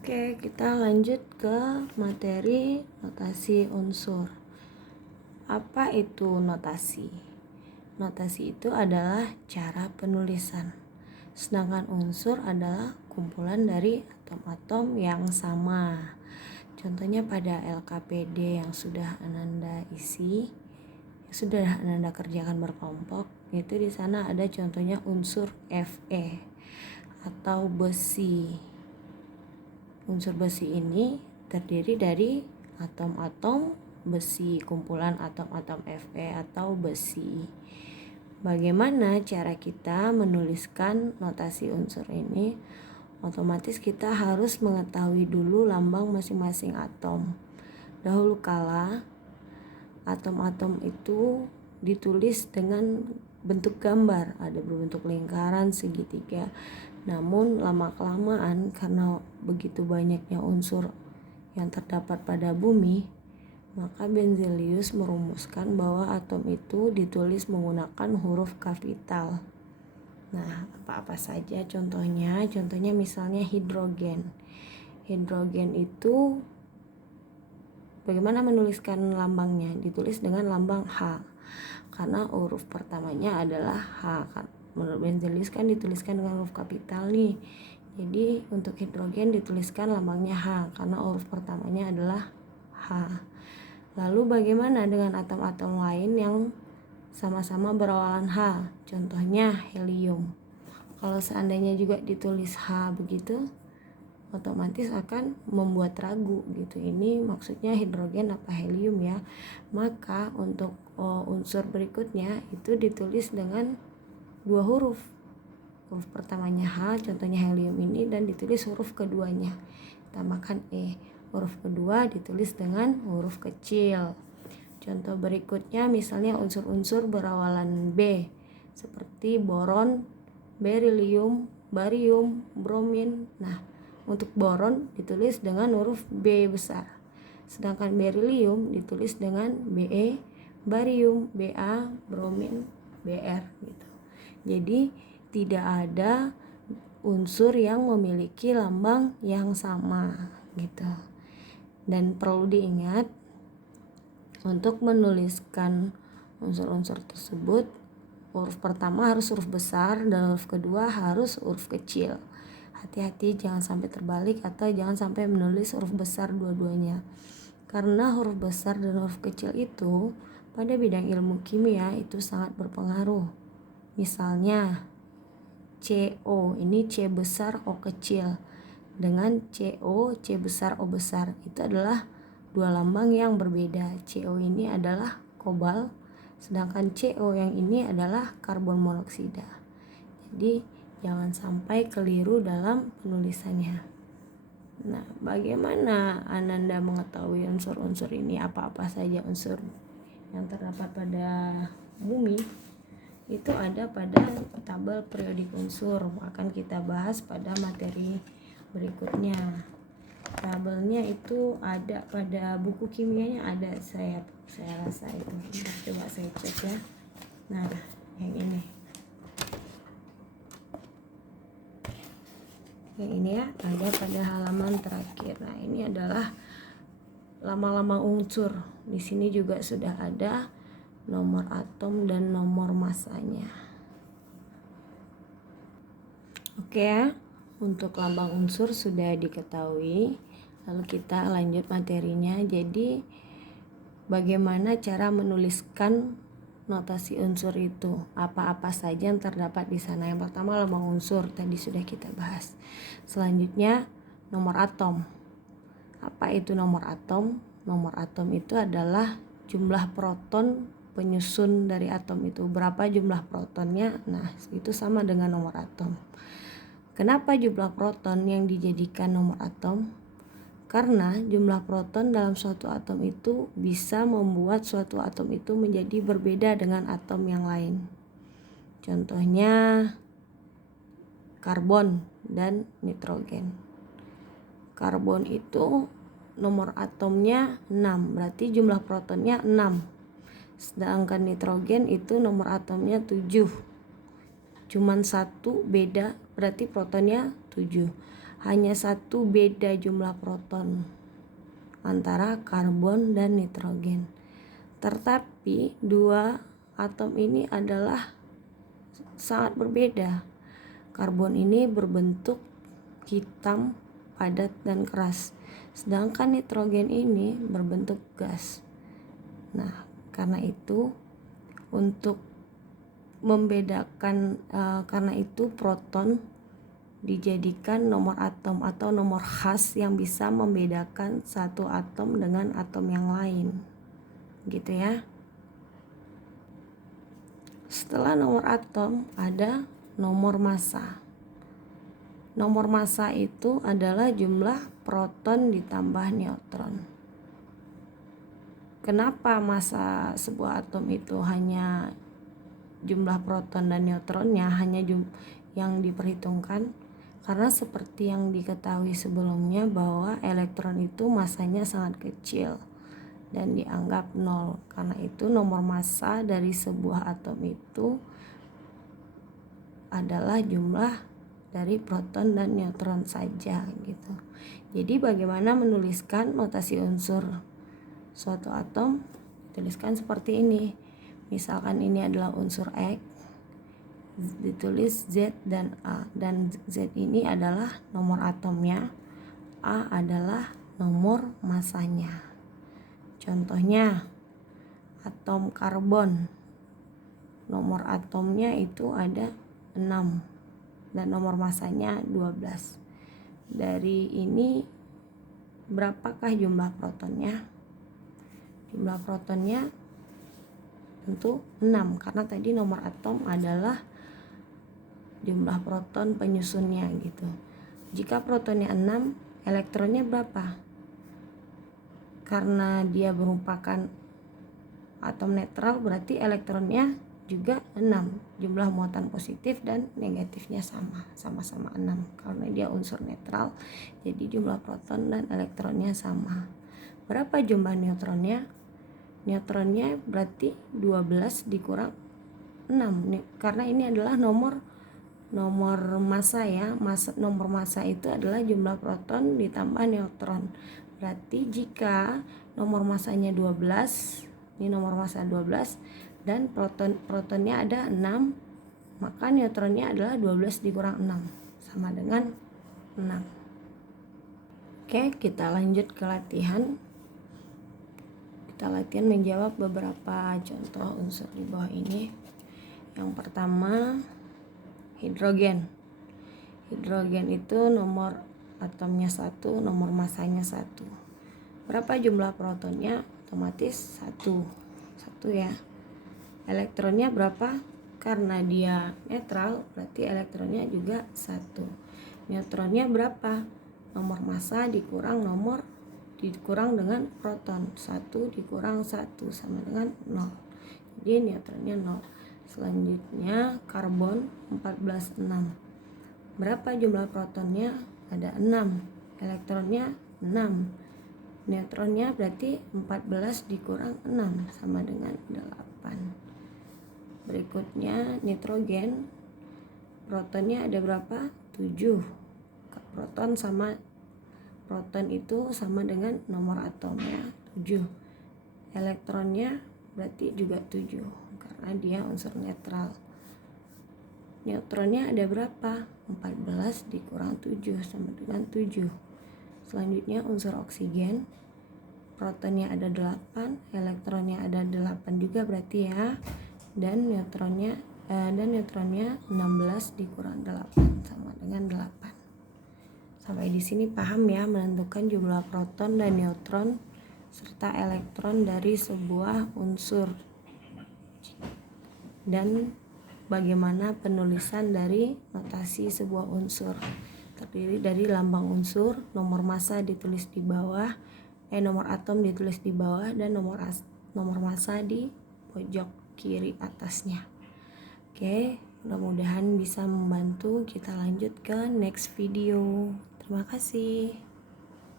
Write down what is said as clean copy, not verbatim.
Oke, kita lanjut ke materi notasi unsur. Apa itu notasi? Notasi itu adalah cara penulisan. Sedangkan unsur adalah kumpulan dari atom-atom yang sama. Contohnya pada LKPD yang sudah Ananda isi, sudah Ananda kerjakan berkelompok, itu di sana ada contohnya unsur Fe atau besi. Unsur besi ini terdiri dari atom-atom besi, kumpulan atom-atom Fe atau besi. Bagaimana cara kita menuliskan notasi unsur ini? Otomatis kita harus mengetahui dulu lambang masing-masing atom. Dahulu kala atom-atom itu ditulis dengan bentuk gambar, ada berbentuk lingkaran, segitiga. Namun lama-kelamaan karena begitu banyaknya unsur yang terdapat pada bumi, maka Berzelius merumuskan bahwa atom itu ditulis menggunakan huruf kapital. Nah, apa-apa saja contohnya? Contohnya misalnya hidrogen. Hidrogen itu bagaimana menuliskan lambangnya? Ditulis dengan lambang H. Karena huruf pertamanya adalah H. Menurut Berzelius kan dituliskan dengan huruf kapital nih. Jadi untuk hidrogen dituliskan lambangnya H karena huruf pertamanya adalah H. Lalu bagaimana dengan atom-atom lain yang sama-sama berawalan H? Contohnya helium. Kalau seandainya juga ditulis H begitu, otomatis akan membuat ragu gitu. Ini maksudnya hidrogen apa helium ya. Maka untuk unsur berikutnya itu ditulis dengan dua huruf. Huruf pertamanya H, contohnya helium ini, dan ditulis huruf keduanya. Tambahkan E. Huruf kedua ditulis dengan huruf kecil. Contoh berikutnya misalnya unsur-unsur berawalan B seperti boron, berilium, barium, bromin. Nah, untuk boron ditulis dengan huruf B besar. Sedangkan berilium ditulis dengan Be, barium, Ba, bromin, Br gitu. Jadi tidak ada unsur yang memiliki lambang yang sama gitu. Dan perlu diingat untuk menuliskan unsur-unsur tersebut, huruf pertama harus huruf besar dan huruf kedua harus huruf kecil. Hati-hati jangan sampai terbalik atau jangan sampai menulis huruf besar dua-duanya. Karena huruf besar dan huruf kecil itu pada bidang ilmu kimia itu sangat berpengaruh. Misalnya CO, ini C besar O kecil dengan CO C besar O besar, itu adalah dua lambang yang berbeda. CO ini adalah kobal, sedangkan CO yang ini adalah karbon monoksida. Jadi jangan sampai keliru dalam penulisannya. Nah, bagaimana Ananda mengetahui unsur-unsur ini? Apa-apa saja unsur yang terdapat pada bumi? Itu ada pada tabel periodik unsur, akan kita bahas pada materi berikutnya. Tabelnya itu ada pada buku kimianya, ada, saya rasa itu. Coba saya cek ya. Nah, yang ini ya, ada pada halaman terakhir. Nah, ini adalah lambang-lambang unsur. Di sini juga sudah ada nomor atom dan nomor masanya. Oke ya, untuk lambang unsur sudah diketahui. Lalu kita lanjut materinya. Jadi bagaimana cara menuliskan notasi unsur itu? Apa-apa saja yang terdapat di sana? Yang pertama lambang unsur, tadi sudah kita bahas. Selanjutnya nomor atom. Apa itu nomor atom? Nomor atom itu adalah jumlah proton penyusun dari atom itu. Berapa jumlah protonnya? Nah, itu sama dengan nomor atom. Kenapa jumlah proton yang dijadikan nomor atom? Karena jumlah proton dalam suatu atom itu bisa membuat suatu atom itu menjadi berbeda dengan atom yang lain. Contohnya karbon dan nitrogen. Karbon itu nomor atomnya 6, berarti jumlah protonnya 6. Sedangkan nitrogen itu nomor atomnya 7. Cuman satu beda, berarti protonnya 7. hanya satu beda jumlah proton antara karbon dan nitrogen. Tetapi dua atom ini adalah sangat berbeda. Karbon ini berbentuk hitam, padat, dan keras, sedangkan nitrogen ini berbentuk gas. Nah, karena itu untuk membedakan, karena itu proton dijadikan nomor atom atau nomor khas yang bisa membedakan satu atom dengan atom yang lain, gitu ya. Setelah nomor atom ada nomor massa. Nomor massa itu adalah jumlah proton ditambah neutron. Kenapa massa sebuah atom itu hanya jumlah proton dan neutronnya hanya yang diperhitungkan? Karena seperti yang diketahui sebelumnya bahwa elektron itu masanya sangat kecil dan dianggap nol. Karena itu nomor massa dari sebuah atom itu adalah jumlah dari proton dan neutron saja gitu. Jadi bagaimana menuliskan notasi unsur suatu atom? Tuliskan seperti ini. Misalkan ini adalah unsur X, ditulis Z dan A, dan Z ini adalah nomor atomnya, A adalah nomor massanya. Contohnya atom karbon, nomor atomnya itu ada 6 dan nomor massanya 12. Dari ini berapakah jumlah protonnya? Jumlah protonnya tentu 6 karena tadi nomor atom adalah jumlah proton penyusunnya gitu. Jika protonnya 6, elektronnya berapa? Karena dia merupakan atom netral, berarti elektronnya juga 6. Jumlah muatan positif dan negatifnya sama-sama 6 karena dia unsur netral. Jadi jumlah proton dan elektronnya sama. Berapa jumlah neutronnya? Neutronnya berarti 12 dikurang 6 karena ini adalah nomor massa ya. Nomor massa itu adalah jumlah proton ditambah neutron. Berarti jika nomor massanya 12, ini nomor massa 12 dan protonnya ada 6, maka neutronnya adalah 12 dikurang 6 sama dengan 6. Oke, kita lanjut ke latihan. Kita latihan menjawab beberapa contoh unsur di bawah ini. Yang pertama, hidrogen. Hidrogen itu nomor atomnya 1, nomor massanya 1. Berapa jumlah protonnya? Otomatis 1 ya. Elektronnya berapa? Karena dia netral, berarti elektronnya juga 1. Neutronnya berapa? Nomor massa dikurang dengan proton. 1 dikurang 1 sama dengan 0. Jadi neutronnya 0. Selanjutnya karbon 14,6. Berapa jumlah protonnya? Ada 6. Elektronnya 6. Neutronnya berarti 14 dikurang 6 sama dengan 8. Berikutnya nitrogen. Protonnya ada berapa? 7. Proton itu sama dengan nomor atomnya 7. Elektronnya berarti juga 7 karena dia unsur netral. Neutronnya ada berapa? 14 dikurang 7 sama dengan 7. Selanjutnya unsur oksigen. Protonnya ada 8, elektronnya ada 8 juga berarti ya. Dan neutronnya 16 dikurang 8 sama dengan 8. Sampai di sini paham ya menentukan jumlah proton dan neutron serta elektron dari sebuah unsur dan bagaimana penulisan dari notasi sebuah unsur. Terdiri dari lambang unsur, nomor massa ditulis di bawah, nomor atom ditulis di bawah dan nomor massa di pojok kiri atasnya. Oke, mudah-mudahan bisa membantu. Kita lanjut ke next video. Terima kasih.